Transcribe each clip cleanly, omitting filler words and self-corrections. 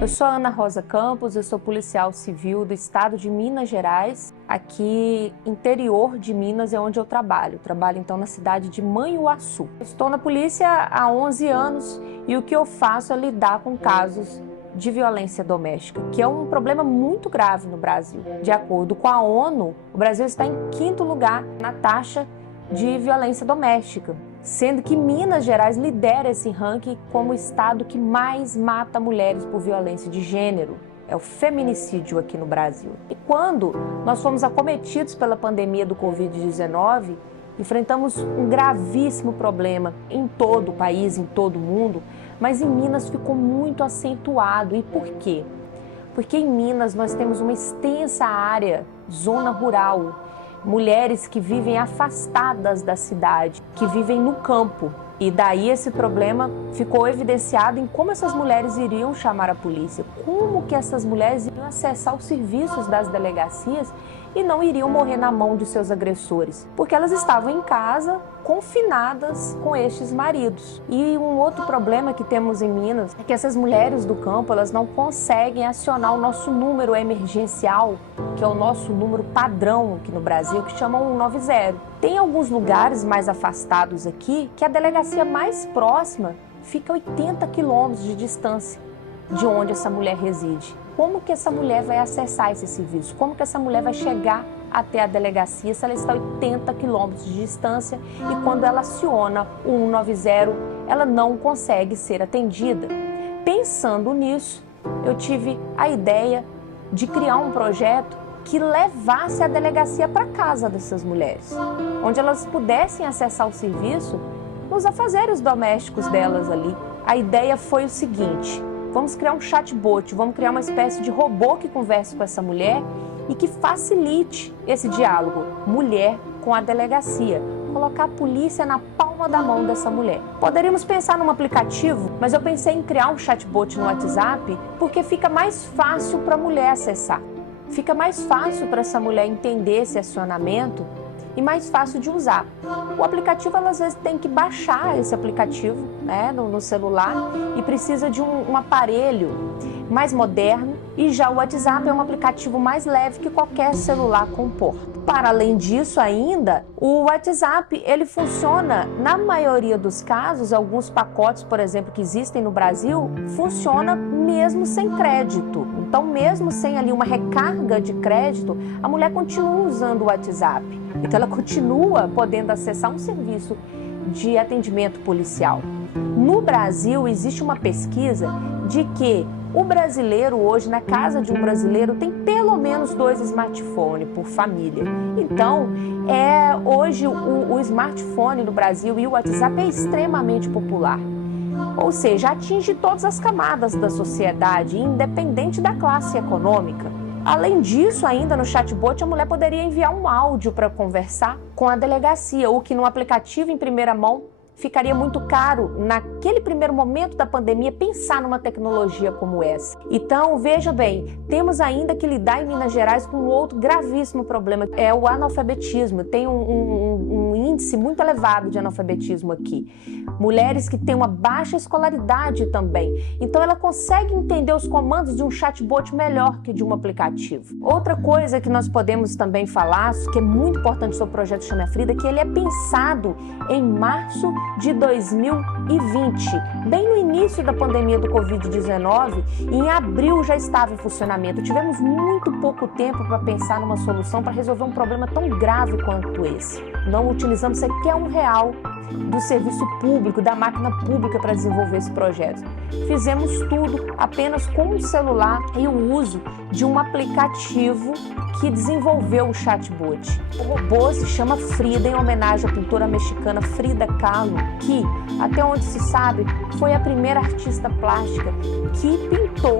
Eu sou a Ana Rosa Campos, eu sou policial civil do estado de Minas Gerais. Aqui, interior de Minas, é onde eu trabalho. Trabalho, então, na cidade de Manhuaçu. Estou na polícia há 11 anos e o que eu faço é lidar com casos de violência doméstica, que é um problema muito grave no Brasil. De acordo com a ONU, o Brasil está em 5º lugar na taxa de violência doméstica, sendo que Minas Gerais lidera esse ranking como o estado que mais mata mulheres por violência de gênero. É o feminicídio aqui no Brasil. E quando nós fomos acometidos pela pandemia do Covid-19, enfrentamos um gravíssimo problema em todo o país, em todo o mundo, mas em Minas ficou muito acentuado. E por quê? Porque em Minas nós temos uma extensa área, zona rural, mulheres que vivem afastadas da cidade, que vivem no campo. E daí esse problema ficou evidenciado em como essas mulheres iriam chamar a polícia, como que essas mulheres iriam acessar os serviços das delegacias e não iriam morrer na mão de seus agressores, porque elas estavam em casa, confinadas com estes maridos. E um outro problema que temos em Minas é que essas mulheres do campo, elas não conseguem acionar o nosso número emergencial, que é o nosso número padrão aqui no Brasil, que chama 190. Tem alguns lugares mais afastados aqui que a delegacia mais próxima fica a 80 quilômetros de distância de onde essa mulher reside. Como que essa mulher vai acessar esse serviço? Como que essa mulher vai chegar até a delegacia se ela está a 80 quilômetros de distância e quando ela aciona o 190, ela não consegue ser atendida? Pensando nisso, eu tive a ideia de criar um projeto que levasse a delegacia para casa dessas mulheres, onde elas pudessem acessar o serviço nos afazeres domésticos delas ali. A ideia foi o seguinte: vamos criar um chatbot, vamos criar uma espécie de robô que converse com essa mulher e que facilite esse diálogo, mulher com a delegacia, colocar a polícia na palma da mão dessa mulher. Poderíamos pensar num aplicativo, mas eu pensei em criar um chatbot no WhatsApp porque fica mais fácil para a mulher acessar. Fica mais fácil para essa mulher entender esse acionamento e mais fácil de usar. O aplicativo, ela, às vezes, tem que baixar esse aplicativo, né, no celular e precisa de um aparelho mais moderno, e já o WhatsApp é um aplicativo mais leve que qualquer celular comporta. Para além disso ainda, o WhatsApp, ele funciona, na maioria dos casos, alguns pacotes, por exemplo, que existem no Brasil, funciona mesmo sem crédito. Então, mesmo sem ali uma recarga de crédito, a mulher continua usando o WhatsApp. Então, ela continua podendo acessar um serviço de atendimento policial. No Brasil, existe uma pesquisa de que o brasileiro hoje, na casa de um brasileiro, tem pelo menos 2 smartphones por família. Então, hoje o smartphone no Brasil e o WhatsApp é extremamente popular. Ou seja, atinge todas as camadas da sociedade, independente da classe econômica. Além disso, ainda no chatbot, a mulher poderia enviar um áudio para conversar com a delegacia, o que no aplicativo em primeira mão ficaria muito caro, naquele primeiro momento da pandemia, pensar numa tecnologia como essa. Então, veja bem, temos ainda que lidar em Minas Gerais com um outro gravíssimo problema, é o analfabetismo. Tem um índice muito elevado de analfabetismo aqui. Mulheres que têm uma baixa escolaridade também. Então, ela consegue entender os comandos de um chatbot melhor que de um aplicativo. Outra coisa que nós podemos também falar, que é muito importante sobre o projeto Chame a Frida, é que ele é pensado em março de 2020, bem no início da pandemia do Covid-19, e em abril já estava em funcionamento. Tivemos muito pouco tempo para pensar numa solução para resolver um problema tão grave quanto esse. Não utilizamos sequer R$1 do serviço público, da máquina pública para desenvolver esse projeto. Fizemos tudo apenas com o celular e o uso de um aplicativo que desenvolveu o chatbot. O robô se chama Frida, em homenagem à pintora mexicana Frida Kahlo, que, até onde se sabe, foi a primeira artista plástica que pintou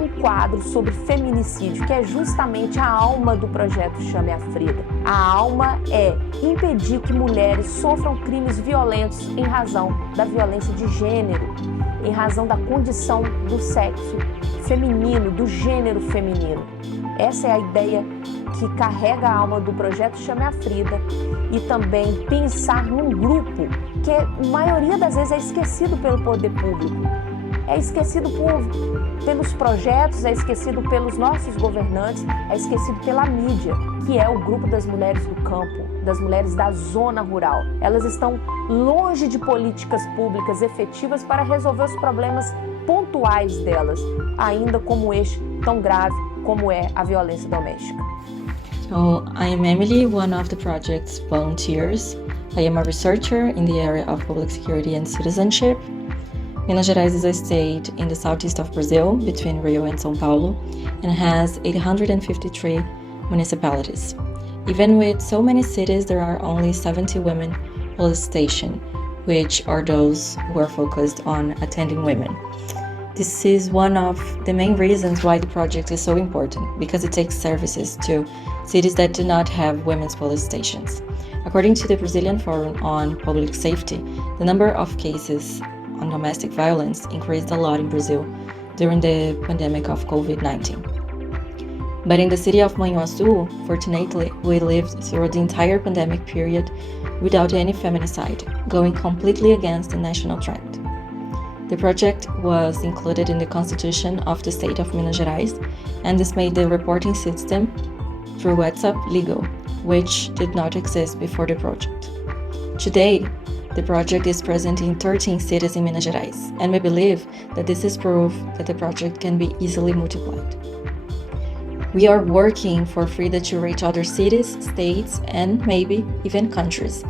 um quadro sobre feminicídio, que é justamente a alma do projeto Chame a Frida. A alma é impedir que mulheres sofram crimes violentos em razão da violência de gênero, em razão da condição do sexo feminino, do gênero feminino. Essa é a ideia que carrega a alma do projeto Chame a Frida e também pensar num grupo que a maioria das vezes é esquecido pelo poder público, é esquecido pelos projetos, é esquecido pelos nossos governantes, é esquecido pela mídia, que é o grupo das mulheres do campo, das mulheres da zona rural. Elas estão longe de políticas públicas efetivas para resolver os problemas pontuais delas, ainda como este tão grave como é a violência doméstica. So, I am Emily, one of the project's volunteers. I am a researcher in the area of public security and citizenship. Minas Gerais is a state in the southeast of Brazil, between Rio and São Paulo, and has 853 municipalities. Even with so many cities, there are only 70 women police stations, which are those who are focused on attending women. This is one of the main reasons why the project is so important, because it takes services to cities that do not have women's police stations. According to the Brazilian Forum on Public Safety, the number of cases on domestic violence increased a lot in Brazil during the pandemic of COVID-19. But in the city of Manhuaçu, fortunately, we lived through the entire pandemic period without any feminicide, going completely against the national trend. The project was included in the Constitution of the state of Minas Gerais, and this made the reporting system through WhatsApp legal, which did not exist before the project. Today, the project is present in 13 cities in Minas Gerais, and we believe that this is proof that the project can be easily multiplied. We are working for Frida to reach other cities, states, and maybe even countries.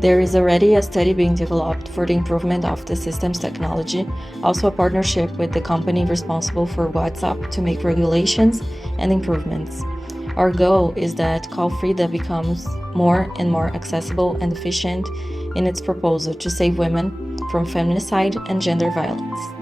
There is already a study being developed for the improvement of the system's technology, also a partnership with the company responsible for WhatsApp to make regulations and improvements. Our goal is that Call Frida becomes more and more accessible and efficient in its proposal to save women from feminicide and gender violence.